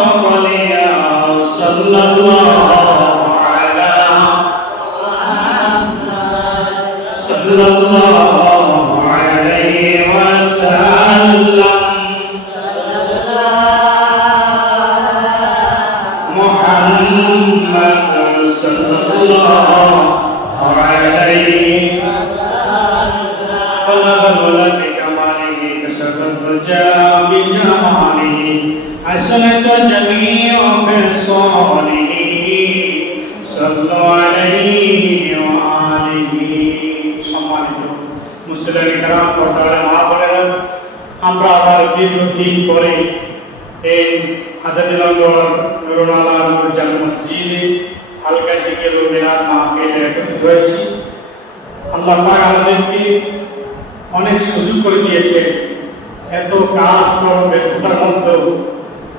وقليا صلى الله على صلى الله عليه وسلم محمد صلى الله عليه بلغ العلا بكماله كشف الدجى بجماله حسنت جميع خصاله صلوا عليه وآله সম্মানিত মুসলিম کرام পর্দার মা বোনেরা, আমরা আবার দীর্ঘদিন পরে এই আজাদিনগর নুরুল আলম জামে মসজিদে হালকা জিকির ও মিলাদ মাহফিলে একত্রিত হয়েছি। আল্লাহ পাক আমাদেরকে অনেক সুযোগ করে দিয়েছে। এত কাজ কর্ম ব্যস্ততার মধ্যেও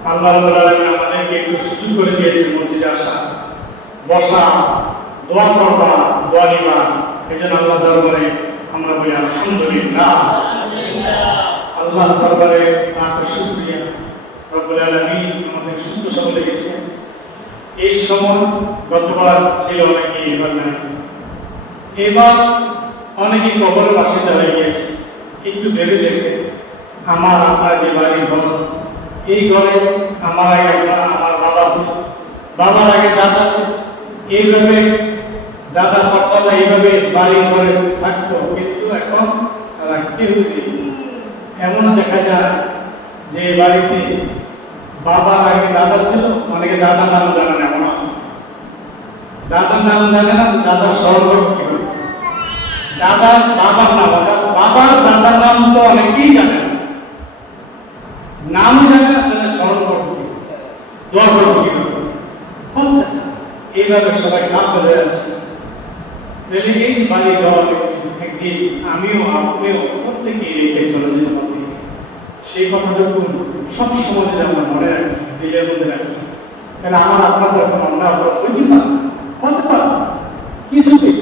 আল্লাহ রাব্বুল আলামিন আমাদেরকে একটু সুযোগ করে দিয়েছে মসজিদে আসা, বসা, দোয়া করবা, দোয়া নিবা। এজন্য আল্লাহ দরবারে আমরা বলি আলহামদুলিল্লাহ। আল্লাহর দরবারে লাখ শুকরিয়া। রব্বুল আলামিন আমাদের সুস্থ সবল রেখেছেন। এই সময় গতবার ছিল অনেকে, এবার নাই। এবার অনেকে কবরের পাশে দাঁড়িয়ে গিয়েছে। একটু ভেবে দেখে, আমার আপনার যে বাড়ি ঘর, এই ঘরে আমার আগে আমার বাবা ছিল, বাবার আগে দাদা ছিল, এইভাবে দাদা পর্দাদা এইভাবে বাড়ি ঘরে থাকতো। কিন্তু এখন তারা কেউ নেই। এমন দেখা যায় যে বাড়িতে বাবার আগে দাদা ছিল, অনেকে দাদার নাম জানে না, এমন আছে। দাদার নাম জানে না, দাদার স্মরণ করবে কি হবে? দাদার বাবার নাম, বাবার দাদার নাম তো অনেকেই জানে না, নাম জানে না, তাহলে স্মরণ করবে কি, দোয়া করবে কি হচ্ছে। এইভাবে সবাই না ফেলে যাচ্ছে। তাহলে এই যে বাড়ি ঘর একদিন আমিও আপনিও প্রত্যেকেই রেখে চলে যেতে পারবো। সেই কথাটুকু সব সময় যদি আমরা মনে রাখি, দিলের মধ্যে রাখি, তাহলে আমার আপনাদের এখন আমরা হতে পারে কিছুতেই।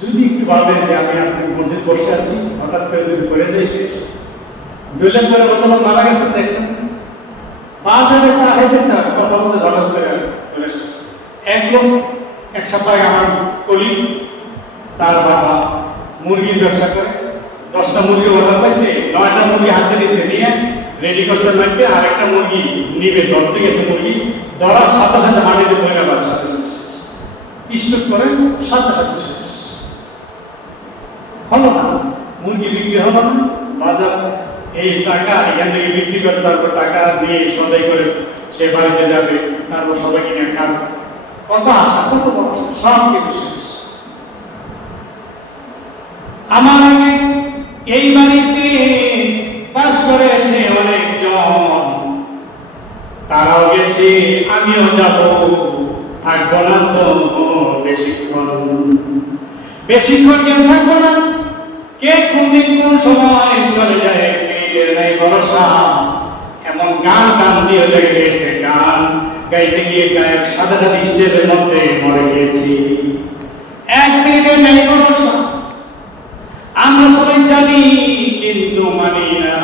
যদি একটু ভাবেন যে আমি আপনি মসজিদ বসে আছি, হঠাৎ করে যদি করে যাই শেষ, দুইলে পরে কতক্ষণ মারা গেছে দেখছেন, বাজারে চা খাইতেছে, কথা বলতে হঠাৎ করে চলে শেষ। এক লোক এক সপ্তাহ আগে আমার কলিগ, তার বাবা মুরগির ব্যবসা করে, 10টা মুরগি অর্ডার পাইছে, 9টা মুরগি হাতে নিছে, নিয়ে রেডি করতে লাগবে, আর একটা মুরগি নিবে, ধরতে গেছে, মুরগি ধরার সাথে সাথে মাটিতে পড়ে গেল, সাথে সাথে শেষ, স্টক করে সাথে সাথে শেষ। হলো না, মুরগি বিক্রি হলো না, বাজার এই টাকা এখান থেকে বিক্রি করে তারপর টাকা নিয়ে সদাই করে সে বাড়িতে যাবে, তারপর সবাই কিনে খাবে, কত আশা, কত ভরসা, সব কিছু শেষ। আমার আগে এই বাড়িতে বাস করেছে অনেকজন, তারাও গেছে, আমিও যাব, থাকবো না তো বেশিক্ষণ, বেশিক্ষণ কেউ থাকবো না। কে কোন দিন কোন সময় চলে যায়, মিনিটের নাই ভরসা। এমন গান গান দিয়ে লেগে গেছে, গান গাইতে গিয়ে গায়ক সাথে সাথে স্টেজের মধ্যে মরে গিয়েছি। 1 মিনিটের নাই ভরসা। আমরা সবাই জানি কিন্তু মানি না,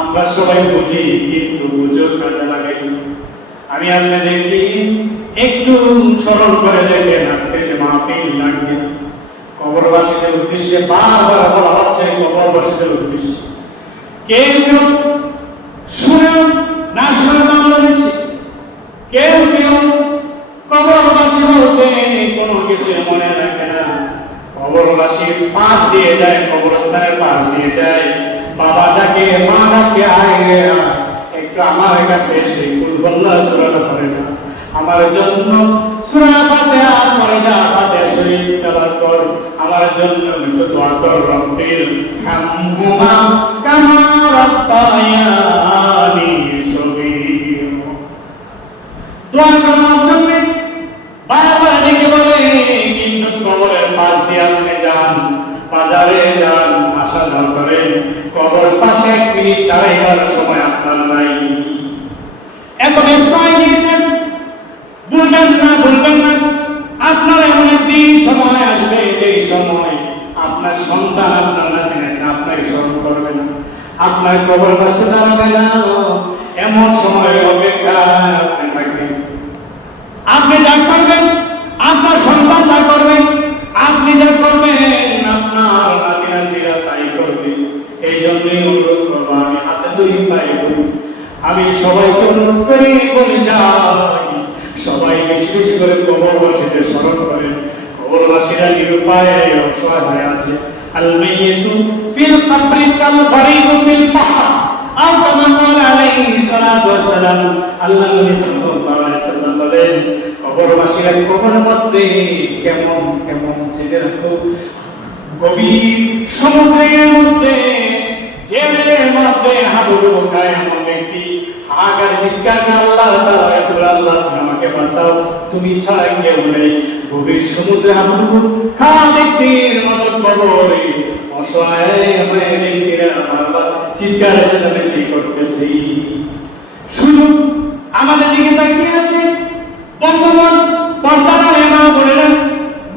আমরা সবাই বুঝি কিন্তু বুঝো কাজে লাগাই। আমি আপনি দেখি, একটু স্মরণ করে দেখেন, আজকে যে মাহফিল লাগবে কবরবাসীদের উদ্দেশ্যে, বারবার বলা হচ্ছে কবরবাসীদের উদ্দেশ্যে। কেউ কেউ শুনেও না শুনে মামলা দিচ্ছে, কেউ কেউ কবরবাসী বলতে কোনো কিছু মনে রাখে না, কবরবাসীর পাশ দিয়ে যায়, কবরস্থানের পাশ দিয়ে যায়, বাবা ডাকে, মা ডাকে, আয় একটু আমার কাছে এসে কুলহুল্লাহ সূরাটা পড়ে যা, আমার জন্য সূরা ফাতিহা পড়ে যা, ফাতিহা শরীফ তেলাওয়াত কর, আমার জন্য একটু দোয়া কর, রব্বির হামহুমা কামা রাব্বায়ানি সগীরা। দোয়া করার জন্য বারবার ডেকে বলে, কিন্তু কবরের পাশ দিয়ে আপনি যান, বাজারে যান, আসা যাওয়া করেন, কবর পাশে 1 মিনিট দাঁড়াইবার সময় আপনার নাই। এত ব্যস্ত হয়ে গিয়েছেন, ভুলবেন না, আপনার এমন একদিন সময় আসবে, যেই সময় আপনার সন্তান, আপনার নাতি নাতনি আপনাকে স্মরণ করবে না, আপনার কবর পাশে দাঁড়াবে না। এমন সময় অপেক্ষায় আপনি থাকবেন। আপনি যা করবেন, আপনার সন্তান যা করবে, আপনি যা করবেন, আপনার নাতি নাতিরা তাই করবে। এই জন্যই অনুরোধ করবো, আমি হাতে তৈরি পাই বলি, আমি সবাইকে অনুরোধ করি, বলে যাই সবাই বেশি বেশি করে কবরবাসীকে স্মরণ করেন। কবরবাসীরা নিরুপায় অসহায় হয়ে আছে। আল মাইয়িতু ফিল কবরি কাল গরিবু ফিল বাহর, আও কামা ক্বালা আলাইহিস সালাতু ওয়াস সালাম। আল্লাহ নবী সাল্লাল্লাহু আলাইহি ওয়াসাল্লাম বলেন, কবরবাসীরা কবরের মধ্যে কেমন কেমন জেনে রাখো, গভীর সমুদ্রের মধ্যে ঢেউয়ের মধ্যে হাবুডুবু খায় এমন ব্যক্তি হাহাকার চিৎকার করে আল্লাহ তাআলা রাসূলুল্লাহ, তুমি আমাকে বাঁচাও, তুমি ছাড়া কেউ নেই। গভীর সমুদ্রে হাবুডুবু খাওয়া ব্যক্তির মতো কবরে অসহায় হয়ে ব্যক্তিরা বারবার চিৎকার চেঁচামেচি করতেছে। শুধু আমাদের দিকে তাকিয়ে আছে। বন্ধুগণ, পর্দার মা বোনেরা,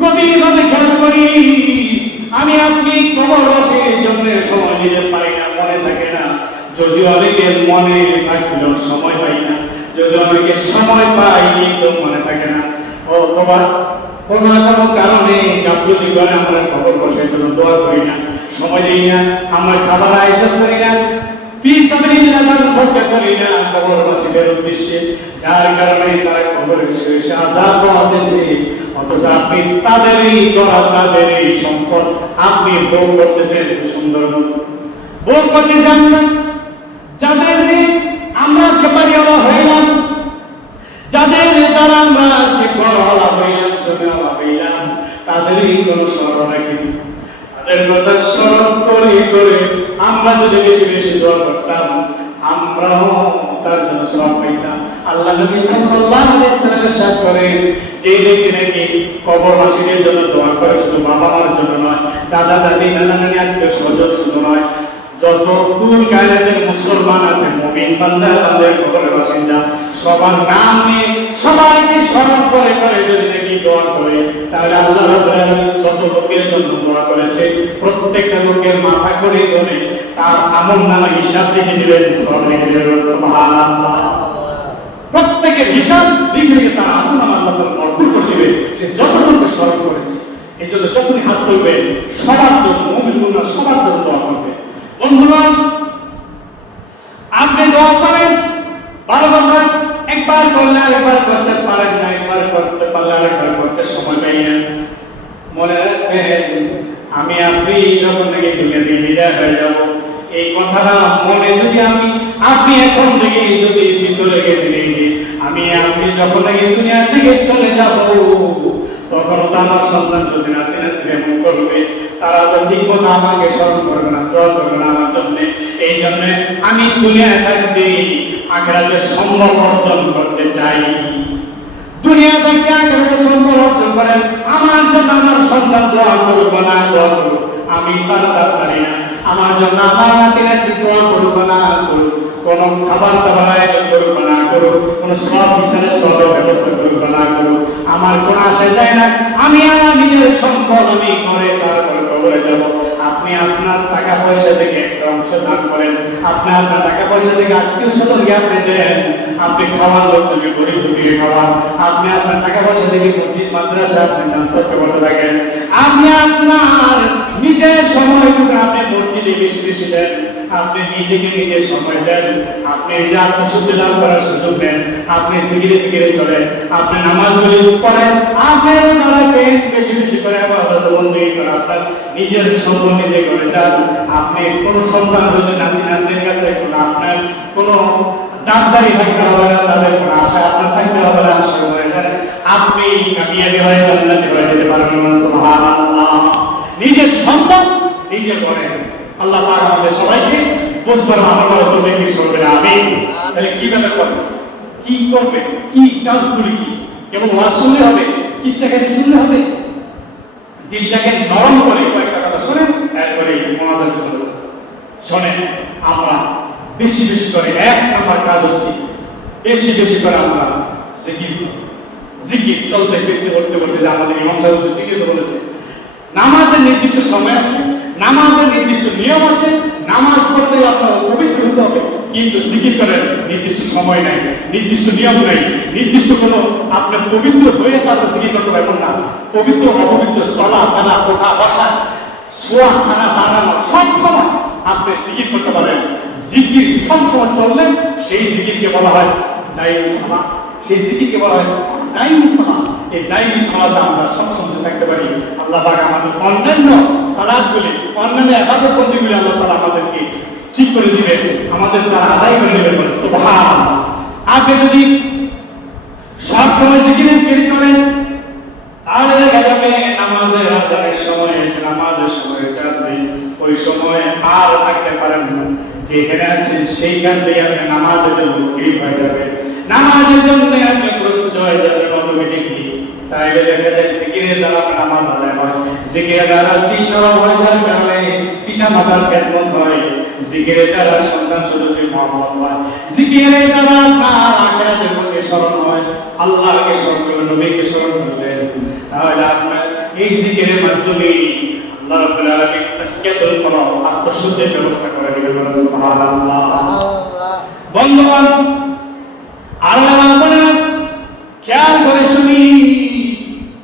গভীরভাবে খেয়াল করি, আমি আপনি কবরবাসীর জন্য সময় দিতে পারি না, মনে থাকে না। যদিও অনেকের মনে থাকলেও সময় পাই না, যদিও অনেকে সময় পাই কিন্তু মনে থাকে না, অথবা কোনো না কোনো কারণে গাফলতি করে আমরা কবরবাসীর জন্য দোয়া করি না, সময় দিই না, আমরা খাবার আয়োজন করি না, ফি সাবিলিল্লাহ দান সদকা করি না কবরবাসীদের উদ্দেশ্যে, যার কারণে তারা কবরে এসে আযাব পাচ্ছে। অথচ আপনি তাদেরই করা, তাদেরই সম্পদ আপনি ভোগ করতেছেন, সুন্দর ভোগ করতেছেন না। যাদের আমরা আজকে বাড়িওয়ালা হইলাম, যাদের দ্বারা আমরা আজকে ঘরওয়ালা হইলাম, জমিওয়ালা হইলাম, তাদেরই কোনো স্মরণ রাখি। তাদের কথা স্মরণ করে করে আমরা যদি বেশি বেশি দোয়া করতাম, আমরাও তার জন্য সওয়াব পাইতাম। আল্লাহ নবী সাল্লাল্লাহু আলাইহি ওয়াসাল্লাম ইরশাদ করেন, যে ব্যক্তি নাকি কবরবাসীদের জন্য দোয়া করে, শুধু বাবা মার জন্য নয়, দাদা দাদি নানা নানি আত্মীয় স্বজন শুধু নয়, যত কুল কায়নাতের মুসলমান আছে, মুমিন বান্দা বান্দার কবরের বাসিন্দা, সবার নাম নিয়ে সবাইকে স্মরণ করে করে যদি নাকি দোয়া করে, তাহলে আল্লাহ রাব্বুল আলামিন যত লোকের জন্য দোয়া করেছে প্রত্যেকটা লোকের মাথা করে করে তার আমলনামা হিসাব লিখে দিবেন, সওয়াব লিখে দিবেন। সুবহানাল্লাহ। প্রত্যেকের হিসাব লিখে লিখে তার আমলনামা আল্লাহ তাআলা ভরপুর করে দিবেন, সে যতজনকে স্মরণ করেছে। এই জন্য যখনই হাত তুলবেন সবার জন্য, মুমিন মুমিনা সবার জন্য দোয়া করবেন। বন্ধুগণ, আপনি দোয়া করেন, ভালো কথা, একবার করলে আরেকবার করতে পারেন না, একবার করতে পারলে আরেকবার করতে সময় পাই না। মনে রাখবেন, আমি আপনি যখন থেকে দুনিয়া থেকে বিদায় হয়ে যাব, এই কথাটা মনে যদি আপনি এখন থেকে যদি ভিতরে গেঁথে নেই যে আমি আপনি যখন থেকে দুনিয়া থেকে চলে যাব, তখন তো আমার সন্তান যদি নাতি নাতি এমন করবে, তারা তো ঠিক মতো আমাকে স্মরণ করবে না, দোয়া করবে না আমার জন্য। এই জন্য আমি দুনিয়ায় থাকতে আখিরাতের সম্মান অর্জন করতে চাই। দুনিয়া থেকে আখিরাতের সম্মান অর্জন করেন, আমার জন্য আমার সন্তান দোয়া করবে না, দোয়া করুক, আমি তার তাড়াতাড়ি না, আমার জন্য আমার নাতি নাতি দোয়া করবে না, করুক, কোন খাবার দাবার আয়োজন করবে না, করুক, কোন সওয়াব হিসাবে সওয়াবের ব্যবস্থা করবে না, করুক, আমার কোন আশা চাই না। আমি আমার নিজের সম্পদ আমি করে তারপরে কবরে যাব। আপনি আপনার টাকা পয়সা থেকে একটা অংশ দান করেন, আপনি আপনার টাকা পয়সা থেকে আত্মীয় স্বজনকে আপনি দেন, আপনি খাওয়ান লোকজনকে, গরিব দুঃখীকে খাওয়ান, আপনি আপনার টাকা পয়সা থেকে মসজিদ মাদ্রাসা আপনি দান সদকা করতে থাকেন, আপনি আপনার নিজের সময়টুকু আপনি মসজিদে বেশি বেশি দেন, আপনি নিজেকে নিজে সময় দেন, আপনি যে আত্মশুদ্ধি লাভ করার সুযোগ নেন, আপনি জিকিরে ফিকিরে চলেন, আপনি নামাজগুলি পড়েন, আপনি রোজা রাখেন, বেশি বেশি করে ইবাদত বন্দেগী করেন, আপনার নিজের সম্পদ নিজে করে যান। আপনি কোনো সন্তান যদি নাতি নাতনির কাছে আপনার কোনো দাবদারি থাকতে হবে না, তাদের কোনো আশা আপনার থাকতে হবে না, আশা করে দেন, আপনি কামিয়াবি হয়ে জান্নাতে হয়ে যেতে পারবেন। সুবহানাল্লাহ। নিজের সম্পদ নিজে করেন। আল্লাহ পাক আমাদের সবাইকে বুঝবার আমল করার তৌফিক দান করবেন। আমিন। তাহলে কি ব্যাপার করবেন, কি করবেন, কি কাজগুলি কি? কেবল ওয়াজ শুনলে হবে, কি চাকাতে শুনলে হবে? দিলটাকে নরম করে কয়েকটা কথা শোনেন, একবারে মনোযোগে চলে যান। শোনেন, আমরা বেশি বেশি করে, এক নাম্বার কাজ হচ্ছে বেশি বেশি করে আমরা জিকির। জিকির চলতে ফিরতে করতে বসে, যে আমাদের ইমাম সাহেব জিকির তো বলেছে, নামাজের নির্দিষ্ট সময় আছে, নামাজের নির্দিষ্ট নিয়ম আছে, নামাজ পড়তে আপনার পবিত্র হতে হবে, কিন্তু জিকির করার নির্দিষ্ট সময় নাই, নির্দিষ্ট নিয়ম নাই, নির্দিষ্ট কোনো আপনার পবিত্র হয়ে তারপর জিকির করতে পারবেন না। পবিত্র অপবিত্র, চলা ফেলা, ওঠা বসা, শোয়া খানা দাঁড়ানো সব সময় আপনি জিকির করতে পারেন। জিকির সব সময় চললে সেই জিকিরকে বলা হয় দায়ী সালাত, সেই জিকিরকে বলা হয় দায়ী সালাত। এই দায়ী সালাতে আমরা সব সময় থাকতে পারি। আল্লাহ পাক আমাদের অন্যান্য সালাতগুলি, অন্যান্য ইবাদত বন্দেগীগুলি আল্লাহ তাআলা আমাদেরকে ঠিক করে দিবেন, আমাদের তারা আদায় করে দিবেন। বলে সুবহানাল্লাহ। আপনি যদি সব সময় জিকিরের করে চলেন তাহলে দেখা যাবে নামাজের আজানের সময়, নামাজের সময় যাবে ওই সময় আর থাকতে পারেন না, যেখানে আছেন সেইখান থেকে আপনি নামাজের জন্য মুখিব হয়ে যাবে, নামাজের জন্য আপনি প্রস্তুত হয়ে যাবেন অটোমেটিকলি। তাইলে দেখা যায় জিকিরের দ্বারা নামাজ আদায় হয়, জিকিরের দ্বারা দিল নরম হয়ে যাওয়ার কারণে পিতা মাতার খেদমত হয়, জিকিরের দ্বারা সন্তান সন্ততির মহব্বত হয়, জিকিরের দ্বারা আপনার আখিরাতের প্রতি স্মরণ হয়, আল্লাহকে স্মরণ করলেন, নবীকে স্মরণ করলেন। তাহলে আপনার এই জিকিরের মাধ্যমে আল্লাহ রাব্বুল আলামিন তাসকিয়াতুল কলব, আত্মশুদ্ধির ব্যবস্থা করে দিবেন। সুবহানাল্লাহ। বন্ধুগণ, আল্লাহ বলেন খেয়াল করে শুনি,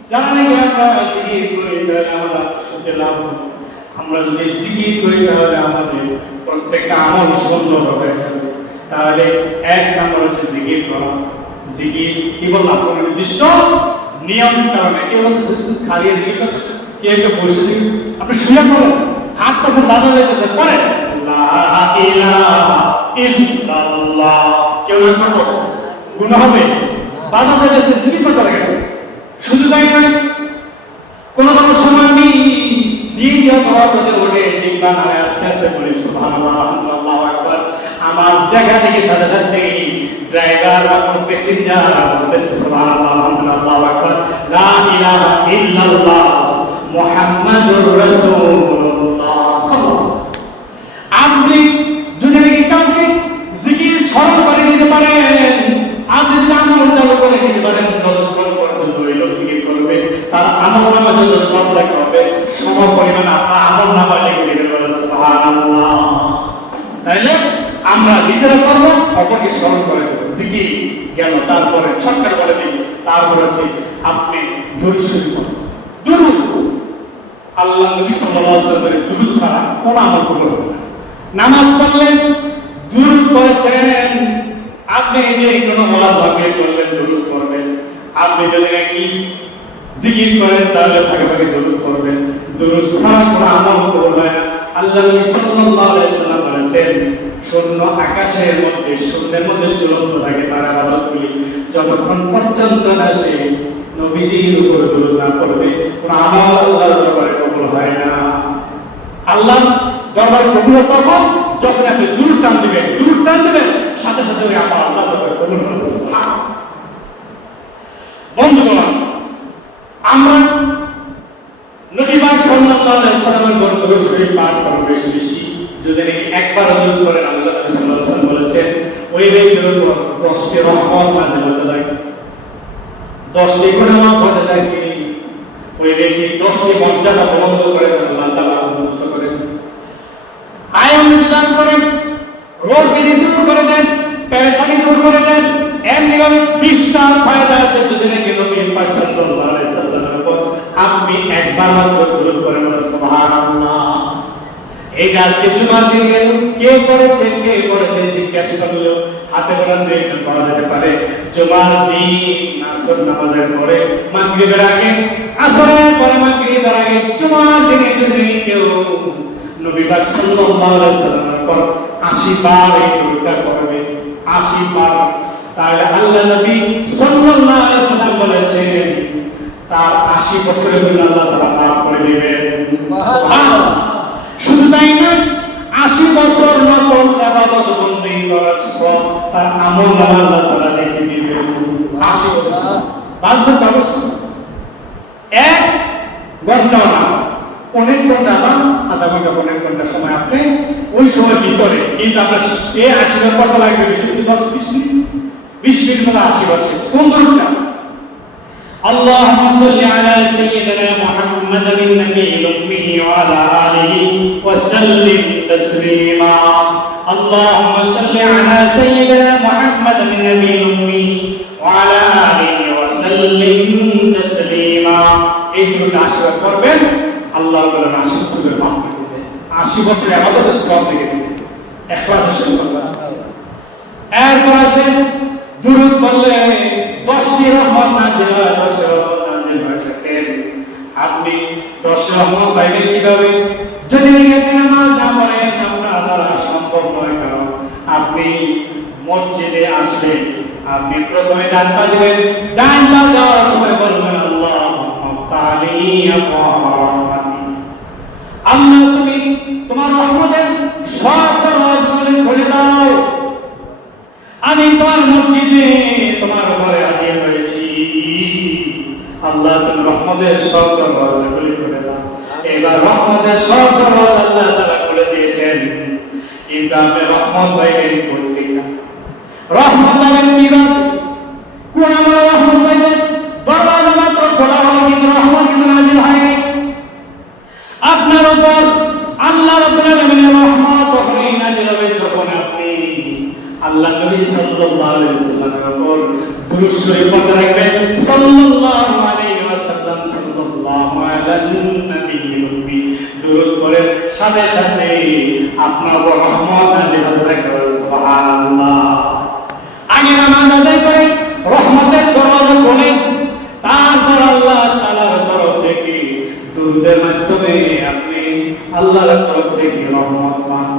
যারা নাকি আমরা জিকির করি তাহলে আমাদের আত্মশুদ্ধি লাভ হবে। আমরা যদি জিকির করি তাহলে আমাদের প্রত্যেকটা আমল সুন্দর হয়ে যাবে। তাহলে এক নম্বর হচ্ছে জিকির করা। জিকির কি বললাম, কোন নির্দিষ্ট নিয়ম কারণে, কেউ বলতেছে খালিয়ে জিকির করতে, কে একটা বসে জিকির, আপনি শুয়ে পড়েন, হাঁটতেছেন, বাজা যাইতেছেন, পড়েন লা ইলাহা ইল্লাল্লাহ, কেউ না করবো গুনাহ হবে, বাজা যাইতেছেন, জিকির করতে লাগে। শুধু তাই নয়, কোন সময় আমি সিরিয়া দরজাতে উঠে জিব্বা নাড়ে আস্তে আস্তে বলি সুবহানাল্লাহ আল্লাহু আকবার, আমার দেখা দেখি সাথে সাথে ড্রাইভার বা কোন প্যাসেঞ্জার বলতেছে সুবহানাল্লাহ আল্লাহু আকবার, লা ইলাহা ইল্লাল্লাহ মুহাম্মাদুর রাসূলুল্লাহ সাল্লাল্লাহু আলাইহি ওয়াসাল্লাম। আপনি যদি নাকি কাউকে জিকির স্মরণ করে দিতে পারেন, আপনি যদি আমল চালু করে দিতে পারেন, যতক্ষণ পর্যন্ত ওই লোক জিকির করবে তার আমল নামা যত সওয়াব লেখা হবে সম পরিমাণ আপনার আমল নামা লিখে দিবেন। সুবহানাল্লাহ। তাইলে আমরা নিজেরা করব, অপরকে স্মরণ করে দেব। জিকির গেল, তারপরে ছটকার বলে দিই, তারপর হচ্ছে আপনি দুরূদ শরীফ পড়ুন। দুরূদ, আল্লাহ নবী সাল্লাল্লাহু আলাইহি ওয়াসাল্লামের দুরূদ ছাড়া কোন আমল কবুল হবে না। নামাজ পড়লেন, দুরূদ পড়েছেন, আপনি যে কোনো ওয়াজ মাহফিল করলেন, দুরূদ পড়বেন। আপনি যদি নাকি জিকির করেন তাহলে ভাগে ভাগে দুরূদ পড়বেন। দুরূদ ছাড়া কোনো আমল কবুল হয় না। আল্লাহ নবী সাল্লাল্লাহু আলাইহি ওয়াসাল্লাম বলেছেন, শূন্য আকাশের মধ্যে, শূন্যের মধ্যে চলন্ত থাকে তার ইবাদতগুলি, যতক্ষণ পর্যন্ত না সে নবীজির উপর দুরূদ না পড়বে কোনো আমল আল্লাহর দরবারে কবুল হয় না। আল্লাহর দরবারে কবুল হয় তখন যখন আপনি দুরূদ টান দিবেন, দুরূদ টান দিবেন সাথে সাথে ওই আমল আল্লাহর দরবারে কবুল হবে। সুবহানাল্লাহ। বন্ধুগণ, আমরা নবী পাক সাল্লাল্লাহু আলাইহি ওয়াসাল্লামের বরকত শরীফ পাঠ করব বেশি বেশি। যদি একবার দুরূদ করেন, আল্লাহ নবী সাল্লাল্লাহু আলাইহি ওয়াসাল্লাম বলেছেন ওই ব্যক্তির উপর 10টি রহমত নাযিল হতে থাকে, 10টি গুনাহ মাফ হতে থাকে, ওই ব্যক্তি 10টি মর্যাদা বুলন্দ করে আল্লাহ তাআলা উন্নত করে দেন, আয়াম দান করেন, রোগ ব্যাধি দূর করে দেন, পেরেশানি দূর করে দেন। এমনি ভাবে 20টা ফায়দা আছে যদি নাকি নবী পাক সাল্লাল্লাহু আলাইহি ওয়াসাল্লামের উপর আপনি একবার মাত্র দুরূদ করেন। সুবহানাল্লাহ। এই যে আজকে জুমার দিন গেল, কে করেছেন জিজ্ঞাসা করলেও হাতে গোনা দুইজন পাওয়া যেতে পারে। জুমার দিন আসর নামাজের পরে, মাগরিবের আগে, আসরের পরে, মাগরিবের আগে, জুমার দিনে যদি কেউ নবী পাক সাল্লাল্লাহু আলাইহি ওয়াসাল্লামের উপর 80 বার এই দুরূদটা করবে, 80 বার, তাহলে আল্লাহ নবী সাল্লাল্লাহু আলাইহি ওয়াসাল্লাম বলেছেন তার 80 বছরের গুনাহ আল্লাহ তাআলা মাফ করে দিবেন। সুবহানাল্লাহ। শুধু তাই না, 80 বছর নফল ইবাদত বন্দেগী করার সওয়াব তার আমলনামা আল্লাহ তাআলা লিখে দিবেন। 80 বছর বাঁচবেন অবশ্যই। 1 ঘন্টা না, 15 ঘন্টা না, আধা ঘন্টা 15 ঘন্টা সময় আপনি ওই সময়ের ভিতরে, কিন্তু আপনার এই 80 বার কত লাগবে? 20 মিনিট, 20 মিনিট মানে 80 বছর কোন দূরটা اللهم صل على سيدنا محمد النبي الأمي وعلى آله وسلم تسليما اللهم صل على سيدنا محمد النبي الأمي وعلى آله وسلم تسليما এই দুটো আশীর্বাদ করবেন আল্লাহ বলেন 80 বছরের মাপ করে দিবেন 80 বছরের ইবাদতের সওয়াব লিখে দিবেন ইখলাসের সাথে করবেন এরপর আসেন দুরূদ পড়লে 10টি রহমত নাযিল হয় 10 রহমত নাযিল হয় দেখেন আপনি 10 রহমত পাইবেন কিভাবে যদি আপনি নামাজ না পড়েন আপনার দ্বারা সম্ভব নয় কারণ আপনি মসজিদে আসলে আপনি প্রথমে ডান পা দিবেন ডান পা দেওয়ার সময় বলবেন আল্লাহ তুমি তোমার রহমতের সব দরজাগুলো খুলে দাও আমি তোমার মসজিদে তোমার ঘরে হাজির হয়েছি আল্লাহ তুমি রহমতের সব দরজাগুলো খুলে দাও এবার রহমতের সব দরজা আল্লাহ তাআলা খুলে দিয়েছেন কিন্তু আপনি রহমত পাইবেন কোথেকে রহমত পাবেন কিভাবে কোন আমলে রহমত পাইবেন দরজা মাত্র খোলা হলো কিন্তু রহমত কিন্তু নাযিল হয় নাই আপনার উপর আল্লাহ রাব্বুল আলামিনের রহমত তখনই নাযিল হবে যখন আপনি আল্লাহ নবী সাল্লাল্লাহু আলাইহি ওয়াসাল্লামের উপর দুরূদ শরীফ পড়তে থাকবেন সাল্লাল্লাহু আলাইহি ওয়াসাল্লাম সাল্লাল্লাহু আলাইহি নবী দুরূদ পড়ে সাথে সাথে আপনার উপর রহমত নাযিল হতে থাকবে সুবহানাল্লাহ আগে নামাজ আদায় করে রহমতের দরজা খুলে তারপর আল্লাহ তাআলার তরফ থেকে দুরূদের মাধ্যমে আপনি আল্লাহর তরফ থেকে রহমত পান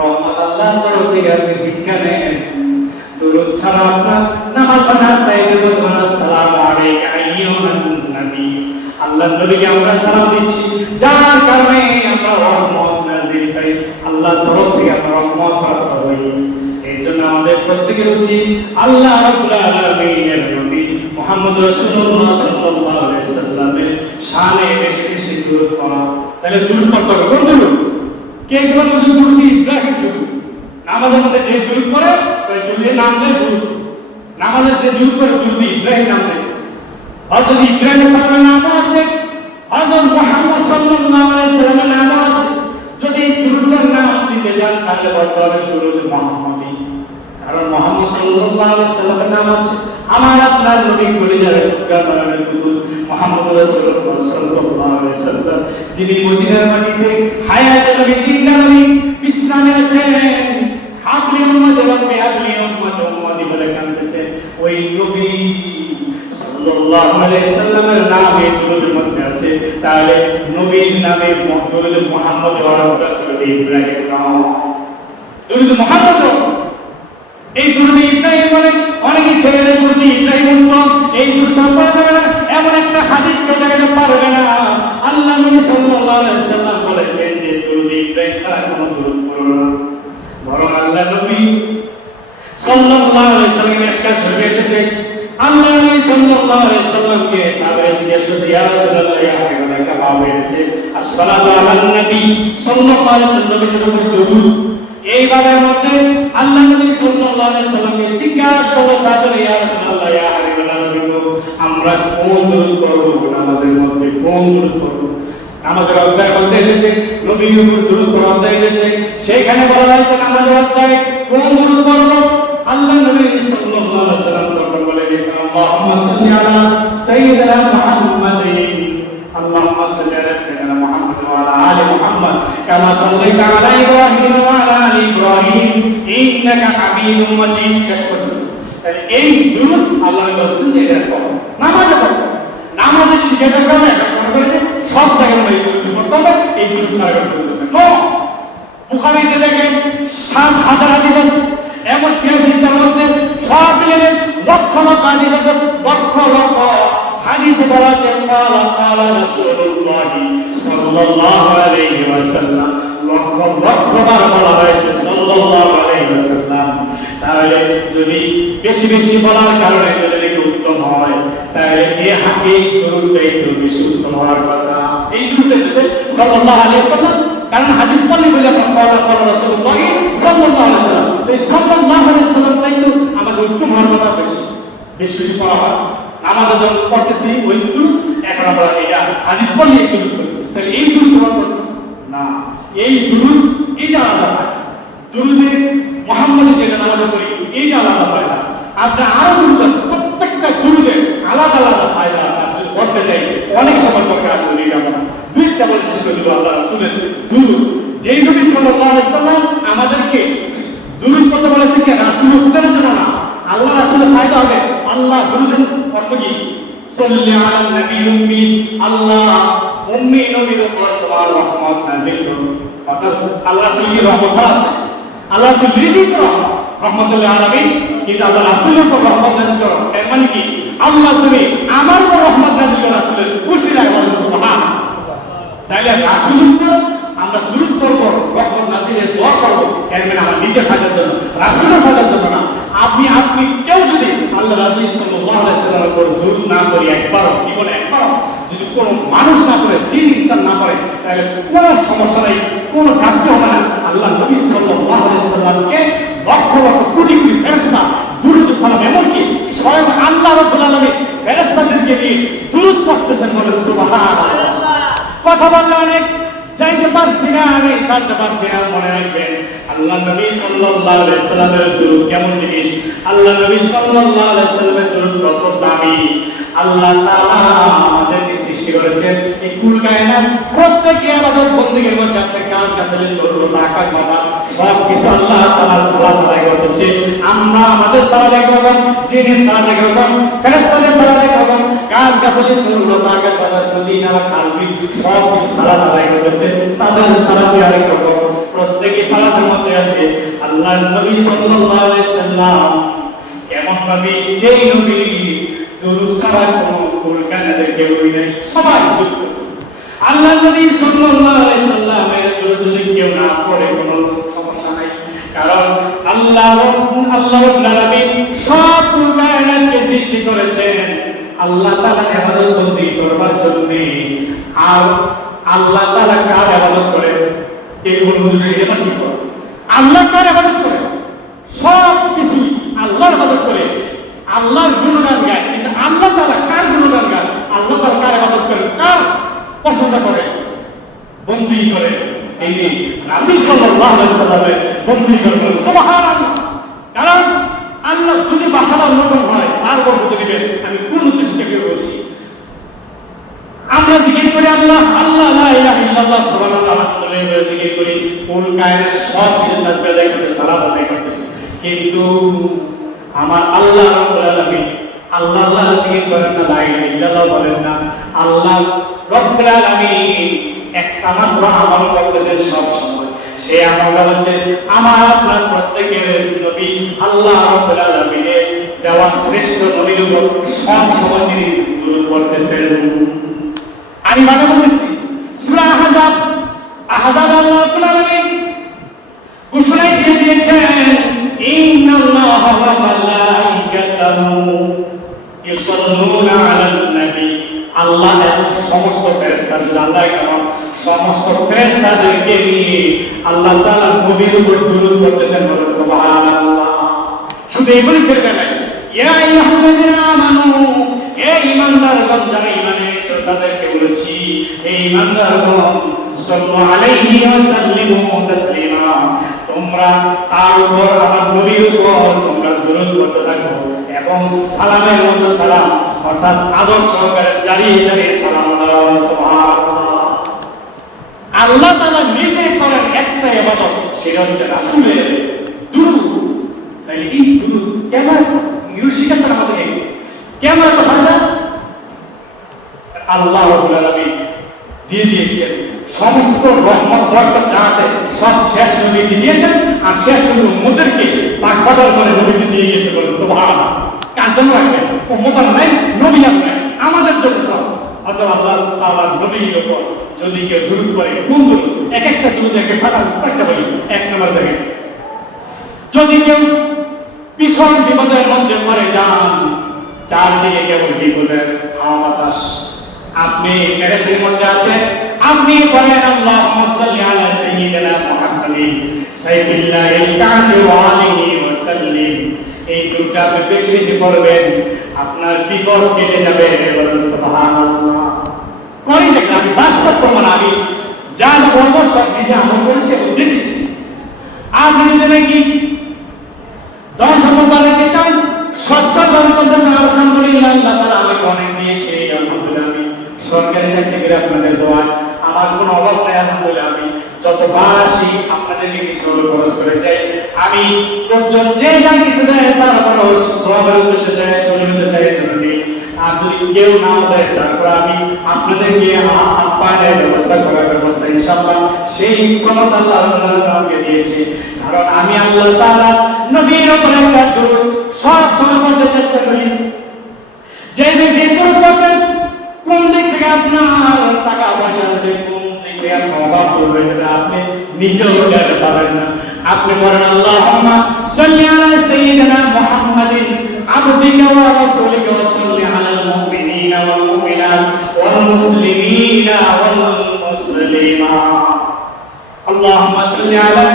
রহমত আল্লাহর তরফ থেকে আপনি ভিক্ষা নেন দুরূদ ছাড়া আপনার নামাজ না তাই দেবো তোমার আসসালামু আলাইকা আইয়ুহান নবী আল্লাহর নবীকে আমরা সালাম দিচ্ছি যার কারণে আমরা রহমত নাযিল পাই আল্লাহর তরফ থেকে আমরা রহমত প্রাপ্ত হই এইজন্য আমাদের প্রত্যেকের উচিত আল্লাহ রাব্বুল আলামিনের নবী মুহাম্মদ রাসূলুল্লাহ সাল্লাল্লাহু আলাইহি ওয়াসাল্লামের শানে বেশি বেশি দুরূদ পড়া তাহলে দুরূদ পড়তে হবে কোন দুরূদ কে কি বলে যে দুরূদ ইব্রাহিম দুরূদ নামাজের মধ্যে যে দুরূদ পড়ে ওই দুরূদের নাম দেয় দুরূদ নামাজে যে দুরূদ পড়ে দুরূদ ইব্রাহিম নাম দিয়েছে হযরত ইব্রাহিম সাল্লাল্লাহু আলাইহি নাম আছে হযরত মুহাম্মদ সাল্লাল্লাহু আলাইহি সাল্লামের নাম আছে যদি দুরূদের নাম দিতে যান তাহলে বলতে হবে দুরূদ মুহাম্মদি কারণ মুহাম্মদ সাল্লাল্লাহু আলাইহি সাল্লামের নাম আছে আমার আপনার নবী বলে যাবে গামানের দুরূদ মুহাম্মদ রাসূলুল্লাহ সাল্লাল্লাহু আলাইহি সাল্লাম যিনি মদিনার মাটিতে হায়াতে নবী জিন্দা নবী বিশ্রামে আছেন হাবলি উম্মত রব্বি হাবলি উম্মতি বলে কাঁদতেছে ওই নবী সাল্লাল্লাহু আলাইহি সাল্লামের নামে দুরূদের মধ্যে আছে তাহলে নবীর নামে দুরূদ মুহাম্মদ ওয়ারাকাত ইব্রাহিম নাম দুরূদ মুহাম্মদ এই দুরূদ ইব্রাহিম বলে অনেকে ছেলেদের দুরূদ ইব্রাহিম উত্তম এই দুরূদ সম্পর্কে যাবে না এমন একটা হাদিস কে দেখাতে পারবে না আল্লাহ নবী সাল্লাল্লাহু আলাইহি সাল্লাম বলেছেন যে দুরূদ ইব্রাহিম ছাড়া কোনো দুরূদ পড়ো না বরং আল্লাহ নবী সাল্লাল্লাহু আলাইহি সাল্লাম মিশকাত শরীফে এসেছে আল্লাহ নবী সাল্লাল্লাহু আলাইহি সাল্লামকে সাহাবায়ে জিজ্ঞেস করেছে ইয়া রাসূলুল্লাহ ইয়া হাবিবাল্লাহ কামা হয়েছে আসসালাতু আলান নবী সাল্লাল্লাহু আলাইহি সাল্লামের জন্য দুরূদ এই বাবার মধ্যে আল্লাহ নবী সাল্লাল্লাহু আলাইহি সাল্লামকে জিজ্ঞাসা করলো সাহাবায়ে ইয়া রাসূলুল্লাহ ইয়া হাবিবাল্লাহ আমরা কোন দুরূদ পড়ব নামাজের মধ্যে কোন দুরূদ পড়ব নামাজের অধ্যায়ের মধ্যে এসেছে নবীর উপর দুরূদ পড়া অধ্যায় এসেছে সেখানে বলা হয়েছে নামাজের অধ্যায়ে কোন দুরূদ পড়ব আল্লাহ নবী সাল্লাল্লাহু আলাইহি সাল্লাম তখন বলে দিয়েছেন আল্লাহুম্মা সাল্লি আলা সাইয়্যিদিনা মুহাম্মাদিন اللهم صل على سيدنا محمد وعلى ال محمد كما صليت على ابراهيم وعلى ال ابراهيم انك حميد مجيد শেষ পর্যন্ত তাহলে এই দুরূদ আল্লাহ বলেছেন যে এটা পড়ো নামাজে পড়ো নামাজে শিখে থাকবে না এটা মনে করে যে সব জায়গায় এই দুরূদ পড়তে হবে এই দুরূদ ছাড়া করতে হবে নো বুখারীতে দেখেন ৭,০০০ হাদিস আছে এমন সিয়াসিদের মধ্যে সব মিলে লক্ষ লক্ষ হাদিস আছে লক্ষ লক্ষ হাদিসে বলা আছে কালা রাসূলুল্লাহ সাল্লাল্লাহু আলাইহি ওয়াসাল্লাম লক্ষ লক্ষ বার বলা হয়েছে সাল্লাল্লাহু আলাইহি ওয়াসাল্লাম তাহলে যদি বেশি বেশি বলার কারণে যদি নাকি উত্তম হয় তাহলে এই দুরূদটাই তো বেশি উত্তম হওয়ার কথা এই দুরূদটা সাল্লাল্লাহু আলাইহি ওয়াসাল্লাম কারণ হাদিস পড়লে বলে আমরা কালা রাসূলুল্লাহ সাল্লাল্লাহু আলাইহি ওয়াসাল্লাম এই সাল্লাল্লাহু আলাইহি ওয়াসাল্লামটাই তো আমাদের উত্তম হওয়ার কথা বেশি বেশি বেশি পড়া হয় নামাজে যখন পড়তেছি ওই দুরূদ, এখন আমরা এটা হাদিস পড়লে এই দুরূদ পড়ি, তাহলে এই দুরূদ পড়ব না, এই দুরূদ এটা আলাদা পায়। দুরূদে মুহাম্মদে যেটা নামাজে পড়ি এইটা আলাদা পায় না। আপনি আরো দুরূদ আছে, প্রত্যেকটা দুরূদের আলাদা আলাদা ফায়দা আছে। আপনি যদি পড়তে যাই অনেক সময় দরকার, আমি বলে যাব না, দুইটা বলে শেষ করে দিব। আল্লাহ রাসূলের দুরূদ, যেই নবী সাল্লাল্লাহু আলাইহি সাল্লাম আমাদেরকে দুরূদ পড়তে বলেছেন কি রাসূলের উপকারের জন্য না, আল্লাহ রাসূলের ফায়দা হবে। আল্লাহ দুরূদের অর্থ কি? সাল্লি আলান নবীল উম্মি, আল্লাহ উম্মি নবীর উপর তোমার রহমত নাযিল করুন। অর্থাৎ আল্লাহ রাসূল কি রহমত ছাড়া আছে? আল্লাহ রাসূল নিজেই তো রহমতুল আলামিন, কিন্তু আল্লাহ রাসূলের উপর রহমত নাযিল করো, এর মানে কি? আল্লাহ তুমি আমার উপর রহমত নাযিল করো রাসূলের উসিলায়, বলেন সুবহানাল্লাহ। তাহলে রাসূলের উপর আমরা দুরূদ পড়ব, রহমত নাযিলের দোয়া করব, এর মানে আমার নিজের ফায়দার জন্য, রাসূলের ফায়দার জন্য না। আপনি কেউ যদি আল্লাহ নবী সাল্লাল্লাহু আলাইহি সাল্লামের উপর দুরূদ না করি, একবার জীবনে একবার যদি কোনো মানুষ না করে, জিন ইনসান না করে, তাহলে কোনো সমস্যা নাই, কোনো ডাকতে হবে না। আল্লাহ নবী সাল্লাল্লাহু আলাইহি সাল্লামকে লক্ষ লক্ষ কোটি কোটি ফেরেশতা দুরূদ সালাম, এমনকি স্বয়ং আল্লাহ রাব্বুল আলামিন ফেরেশতাদেরকে দিয়ে দুরূদ পড়তেছেন, বলেন সুবহানাল্লাহ। কথা বললে অনেক যাইতে পারছি না, আমি সারতে পারছি না, মনে রাখবেন আল্লাহ নবী সাল্লাল্লাহু আলাইহি সাল্লামের দুরূদ কেমন জিনিস। আল্লাহ নবী সাল্লাল্লাহু আলাইহি সাল্লামের দুরূদ কত দামি। আল্লাহ তাআলা আমাদেরকে সৃষ্টি করেছেন, এই কুল কায়নাত প্রত্যেককে ইবাদত বندگির মধ্যে আছে, গাছ গাছালি তরুলতা আকাশ বাতাস সব কিছু আল্লাহ তাআলার সালাত আদায় করছে। আমরা আমাদের সালাত একরকম, জিনের সালাত একরকম, ফেরেশতাদের সালাত একরকম, গাছ গাছালি তরুলতা আকাশ বাতাস নদী নালা খাল বিল সব কিছু সালাত আদায় করতেছে, তাদের সালাত আরেক রকম। প্রত্যেকই সালাতের মধ্যে আছে আল্লাহর নবী সাল্লাল্লাহু আলাইহি সাল্লাম কেমন নবী, যেই নবী দুরূদ ছাড়া কোনো কুল কায়নাতের কেউ নেই, সবাই দুরূদ করতেছে। আল্লাহ নবী সাল্লাল্লাহু আলাইহি সাল্লামের দুরূদ যদি কেউ না পড়ে কোনো সমস্যা নাই, কারণ আল্লাহ রাব্বুল আলামিন সব কুল কায়নাতকে সৃষ্টি করেছেন আল্লাহ তাআলার ইবাদত বندگی করবার জন্য। আর আল্লাহ তাআলা কার ইবাদত করে? এই কোন বুঝে এটা কি করে? আল্লাহ কার ইবাদত করে? সব কিছু আল্লাহর ইবাদত করে, আল্লাহর গুণগান গায়। কিন্তু আল্লাহ তাআলা কার গুণগান গায়? আল্লাহ তাআলা কার ইবাদত করে, কার প্রশংসা করে, বন্দী করে? এই রাসূল সাল্লাল্লাহু আলাইহি সাল্লামের বন্দী করে, সুবহানাল্লাহ। কারণ আল্লাহ যদি ভাষাটা অন্যরকম হয় তারপর বুঝে দিবেন আমি কোন উদ্দেশ্যে কেউ বলছি। আমরা জিকির করি আল্লাহ আল্লাহ লা ইলাহা ইল্লাল্লাহ সুবহানাল্লাহ আলহামদুলিল্লাহ জিকির করি, কুল কায়নাত সব কিছু তাসবিহ আদায় করতে, সালাত আদায় করতেছে, কিন্তু আমার আল্লাহ রাব্বুল আলামিন আল্লাহ জিকির করেন না, লা ইলাহা ইল্লাল্লাহ বলেন না। আল্লাহ রাব্বুল আলামিন একটা মাত্র আমল করতেছেন সব সময়, সেই আমলটা হচ্ছে আমার আপনার প্রত্যেকের নবী আল্লাহ রাব্বুল আলামিনের দেওয়া শ্রেষ্ঠ নবীর উপর সব সময় তিনি দুরূদ পড়তেছেন। আমি মানে বলতেছি সূরা আহজাব আল্লাহ রাব্বুল আলামিন ঘোষণা দিয়ে দিয়েছেন, ইন্নাল্লাহা ওয়া মালাইকাতাহু ইউসাল্লুনা আলান নবী। আল্লাহ এবং সমস্ত ফেরেশতা, যদি আল্লাহ কেমন সমস্ত ফেরেশতাদেরকে নিয়ে আল্লাহ তাআলা নবীর উপর দুরূদ পড়তেছেন, বলেন সুবহানাল্লাহ। শুধু এই বলে ছেড়ে দেন, ইয়া আইয়ুহাল্লাযীনা আমানু, হে ঈমানদারগণ যারা ঈমান এনেছো তাদেরকে বলেছি, হে ঈমানদারগণ সাল্লু আলাইহি ওয়া সাল্লিমু তাসলিমা, তোমরা তার উপর আমার নবীর উপর তোমরা দুরূদ পড়তে থাকো এবং সালামের মতো সালাম অর্থাৎ আদব সহকারে দাঁড়িয়ে দাঁড়িয়ে সালাম দাও, সুবহানাল্লাহ। আল্লাহ তাআলা নিজে করেন একটা ইবাদত, সেটা হচ্ছে রাসূলের দুরূদ। তাই এই দুরূদ কেন শিখাচ্ছেন আমাদের, কেন এত ফায়দা? আল্লাহ রাব্বুল আলামিন দিয়ে দিয়েছেন সমস্ত রহমত বরকত যা আছে সব শেষ নবীকে দিয়েছেন, আর শেষ নবীর উম্মতদেরকে পাকবাদল করে নবীজি দিয়ে গেছে, বলে সুবহানাল্লাহ। কার জন্য রাখবেন? উম্মত নাই, নবী আর নাই, আমাদের জন্য সব। অতএব আল্লাহ তাআলার নবীর উপর যদি কেউ দুরূদ পড়ে, কোন দুরূদ? এক একটা দুরূদ একে ফাটাল একটা বলি। এক নম্বর দেখেন, যদি কেউ ভীষণ বিপদের মধ্যে পড়ে যান, চারদিকে কেবল বিপদের হাওয়া বাতাস, আপনি পেরেশানির মধ্যে আছেন, আপনি বলেন আল্লাহুম্মা সাল্লি আলা সাইয়্যিদিনা মুহাম্মাদিন সাইয়্যিদিল কায়নাতি ওয়া আলিহি ওয়া সাল্লিম। এই দুরুদটা আপনি বেশি বেশি পড়বেন, আপনার বিপদ কেটে যাবে। সুবহানাল্লাহ। করি দেখেন, আমি বাস্তব প্রমাণ, আমি যা যা বলবো সব নিজে আমল করেছি এবং দেখেছি। আপনি যদি নাকি ধন সম্পদ বাড়াতে চান, সচ্ছল ভাবে চলতে চান, আলহামদুলিল্লাহ আল্লাহ তাআলা আমাকে অনেক দিয়েছে, আলহামদুলিল্লাহ। আমি সরকারি চাকরি করে আপনাদের দোয়ায় আমার কোনো অভাব নাই, আলহামদুলিল্লাহ। আমি যতবার আসি আপনাদেরকে কিছু খরচ করে যাই। আমি লোকজন যে যা কিছু দেয় তারপরও সবের উদ্দেশ্যে দেয়, শরীরে চাই জরুরি। আর যদি কেউ নাও দেয় তারপর আমি আপনাদেরকে আপ্যায়নের ব্যবস্থা করার ব্যবস্থা ইনশাআল্লাহ সেই ক্ষমতা আল্লাহ আমাকে দিয়েছে। কারণ আমি আল্লাহ তাআলা নবীর উপর একটা দরুদ সব সময় পড়তে চেষ্টা করি। যে ব্যক্তি দরুদ পড়বেন, কোন দিক থেকে আপনার টাকা পয়সা আসবে, কোন দিক থেকে আপনার অভাব দূর হয়ে যাবে, আপনি নিজেও টের পাবেন না। আপনি বলেন আল্লাহুম্মা সাল্লি আলা সাইয়্যিদিনা মুহাম্মাদিন আবদিকা ওয়া রাসূলিকা ওয়া সাল্লি আলাল মুমিনিনা ওয়াল মুমিনাত ওয়াল মুসলিমিনা ওয়াল মুসলিমাত। আল্লাহুম্মা সাল্লি আলা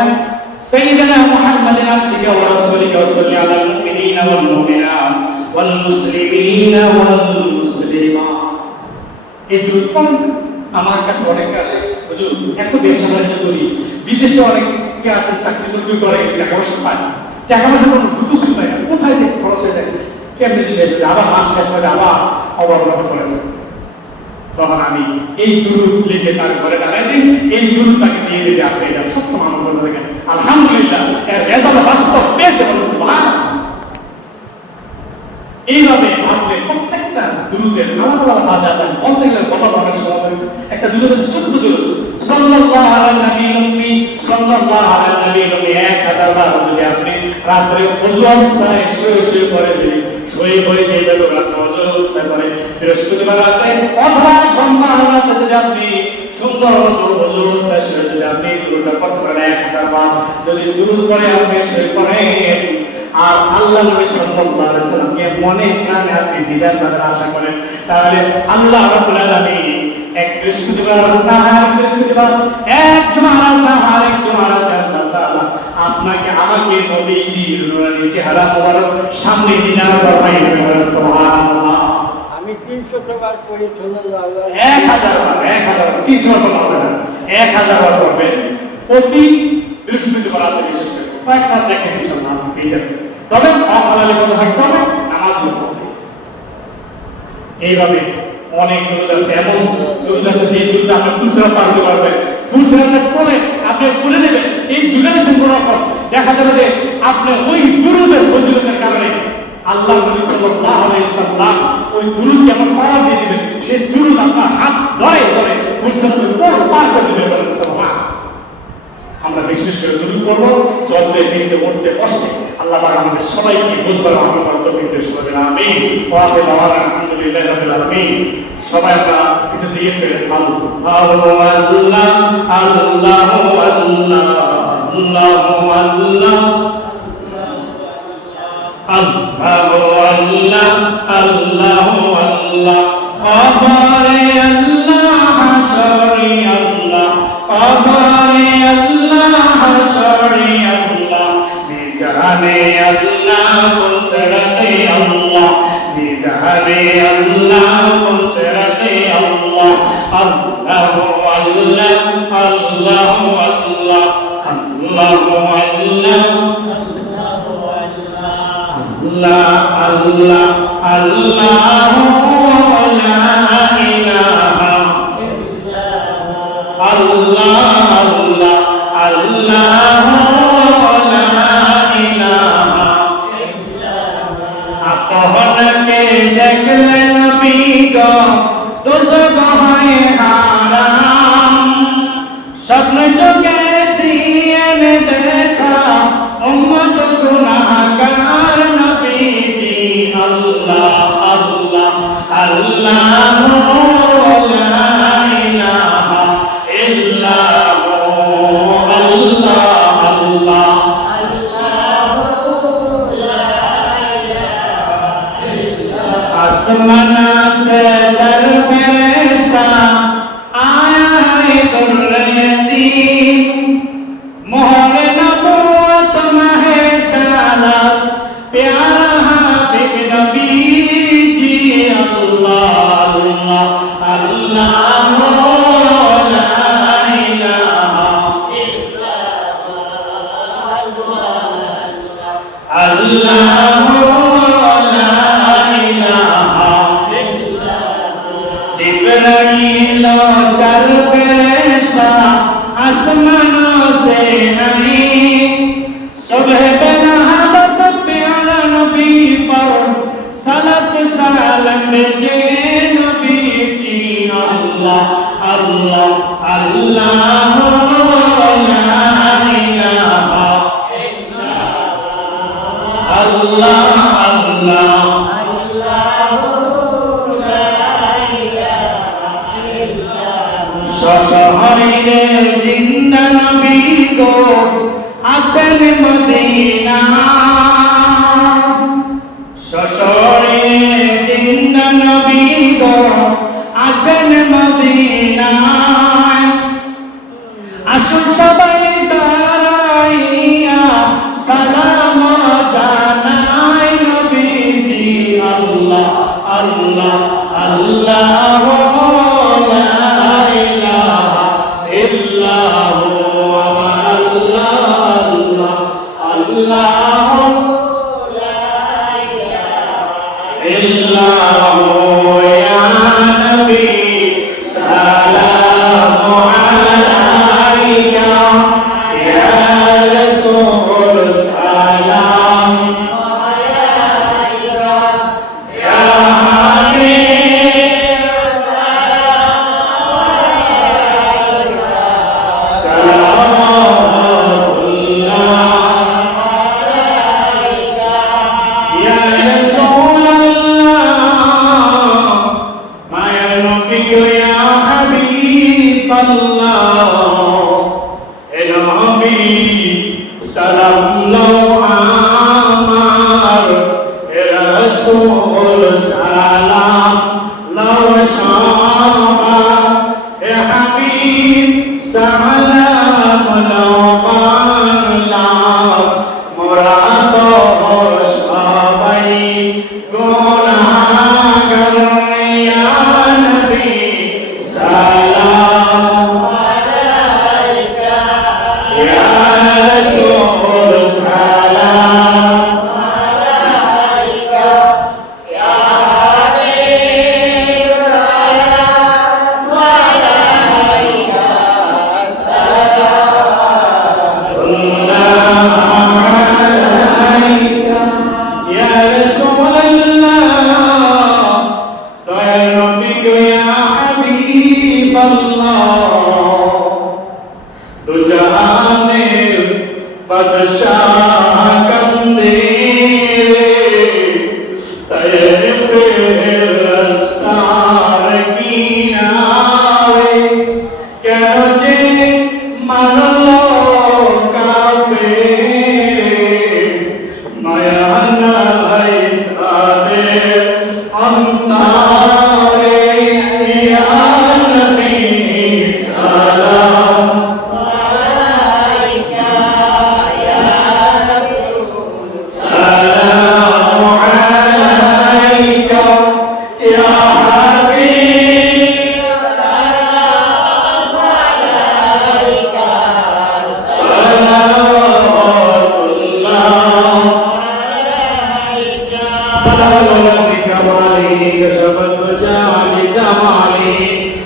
সাইয়্যিদিনা মুহাম্মাদিন আবদিকা ওয়া রাসূলিকা ওয়া সাল্লি আলাল মুমিনিনা ওয়াল মুমিনাত ওয়াল মুসলিমিনা ওয়াল মুসলিমাত। এই দুরূদ পড়েন। আমার কাছে অনেকে আসে, হুজুর এত ব্যবসা বাণিজ্য করি, বিদেশে অনেকে আছে চাকরি বাকরি করে, টাকা পয়সা পায় না, টাকা পয়সা কোনো গুতুসুল পায় না, কোথায় থেকে খরচ হয়ে যায়, কেমনি শেষ হয়ে যায়, আবার মাস শেষ হয়ে যায়, আবার অবহেলা করে যায়। তখন আমি এই দুরূদ লিখে তার ঘরে লাগাই দিই, এই দুরূদ তাকে দিয়ে দিলে আপনি এটা সবসময় আমল করতে থাকেন। আলহামদুলিল্লাহ এর রেজাল্ট বাস্তব পেয়েছে, বলুন সুবহানাল্লাহ। এইভাবে আপনি প্রত্যেকটা দুরূদের আলাদা আলাদা ফায়দা আছে। বলতে গেলে কথা বলার সময় একটা দুরূদ আছে, ছোট্ট দুরূদ, সাল্লাল্লাহু আলা নবিয়্যিল উম্মি, সাল্লাল্লাহু আলা নবিয়্যিল উম্মি 1000 বার যদি আপনি রাতে ওযু অবস্থায় শুয়ে পড়ে, যদি শুয়ে পড়ে যে বেলা রাতে ওযু অবস্থায় পড়ে, বৃহস্পতিবার রাতে অথবা সোমবার রাতে যদি আপনি সুন্দর ওযু অবস্থায় শুয়ে যদি আপনি দুরূদটা পড়তে পারেন 1000 বার, যদি দুরূদ পড়ে আপনি শুয়ে পড়েন আর আল্লাহ নবী সাল্লাল্লাহু আলাইহি সাল্লামকে মনে প্রাণে আপনি দিদার করার আশা করেন, তাহলে আল্লাহ রাব্বুল আলামিন এক বৃহস্পতিবার না আরেক বৃহস্পতিবার, এক জুমার না আরেক জুমার আল্লাহ তাআলা আপনাকে আমাকে নবীজির নূরানী চেহারা মোবারক সামনে দিদার ফরমাইয়া দেবেন। সুবহানাল্লাহ। আমি 300 বার পড়ি সাল্লাল্লাহু আলাইহি 1000 বার 300 বার পড়বেন না, 1000 বার পড়বেন প্রতি বৃহস্পতিবার রাতে, বিশেষ করে কয়েকটা দেখেন ইনশাআল্লাহ পেয়ে যাবেন। তবে অখালালি কথা থাকতে হবে, নামাজ পড়তে হবে। এইভাবে অনেক দুরূদ আছে, এমন দুরূদ আছে যে দুরূদ আপনি ফুলসিরাত পড়তে পারবেন, ফুলসিরাত পড়ে আপনি পড়ে দেবেন, এই যুগের সম্পর্ক দেখা যাবে যে আপনি ওই দুরূদের ফজিলতের কারণে আল্লাহ নবী সাল্লাল্লাহু আলাইহি সাল্লাম ওই দুরূদ কেমন পাওয়ার দিয়ে দিবেন, সেই দুরূদ আপনার হাত ধরে ধরে ফুলসিরাতের পর পার করে দিবে। সুবহানাল্লাহ। আমরা বেশি বেশি করে দুরূদ পড়ব, চলতে ফিরতে উঠতে বসতে। আল্লাহ পাক আমাদের সবাইকে বুঝবার আমল করার তৌফিক দান করুন। আমিন। ওয়া আলহামদুলিল্লাহি রাব্বিল আলামিন। সবাই আমরা একটু জিকির করে আল্লাহ আল্লাহ আল্লাহ আল্লাহ আল্লাহু আল্লাহ আল্লাহু আল্লাহ কবরে আল্লাহ হাশরে আল্লাহ কবরে আল্লাহ হাশরে আল্লাহ মিজানে আল্লাহ ফুলসিরাতে আল্লাহ মিজানে আল্লাহ ফুলসিরাতে আল্লাহ আল্লাহু আল্লাহ আল্লাহু আল্লাহ আল্লাহু আল্লাহ আল্লাহ আল্লাহ লা ইলাহা ইল্লাল্লাহ আল্লাহ আল্লাহ লা ইলাহা ইল্লাল্লাহ। আপনাকে দেখলে নবী গো দোজখ হয় হারাম, স্বপ্ন চোখে দিয়ে দেখা উম্মত গুনাহগার নবীজি আল্লাহ আল্লাহ আল্লাহ লা ইলাহা ইল্লাল্লাহ আল্লাহ আল্লাহ আসমান সে জল ফেরেশতা আয়া है दुर्रती मोहर नबूवत माहे सालत प्यार आसमानों से नहीं सुबह बेनहादत प्यारा नबी पर सलत सलाम भेजे नबी जी अल्लाह अल्लाह अल्लाह ला इलाहा अल्लाह अल्लाह শহরে জিন্দা নবী গো আছেন মদিনা শহরে জিন্দা নবী গো আছেন মদিনায় আসুন সবাই দাঁড়াইয়া সালাম জানাই নবীজি আল্লাহ আল্লাহ আল্লাহ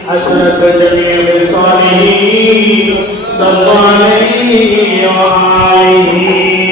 أشرف جميع الصالحين صلى عليه وآله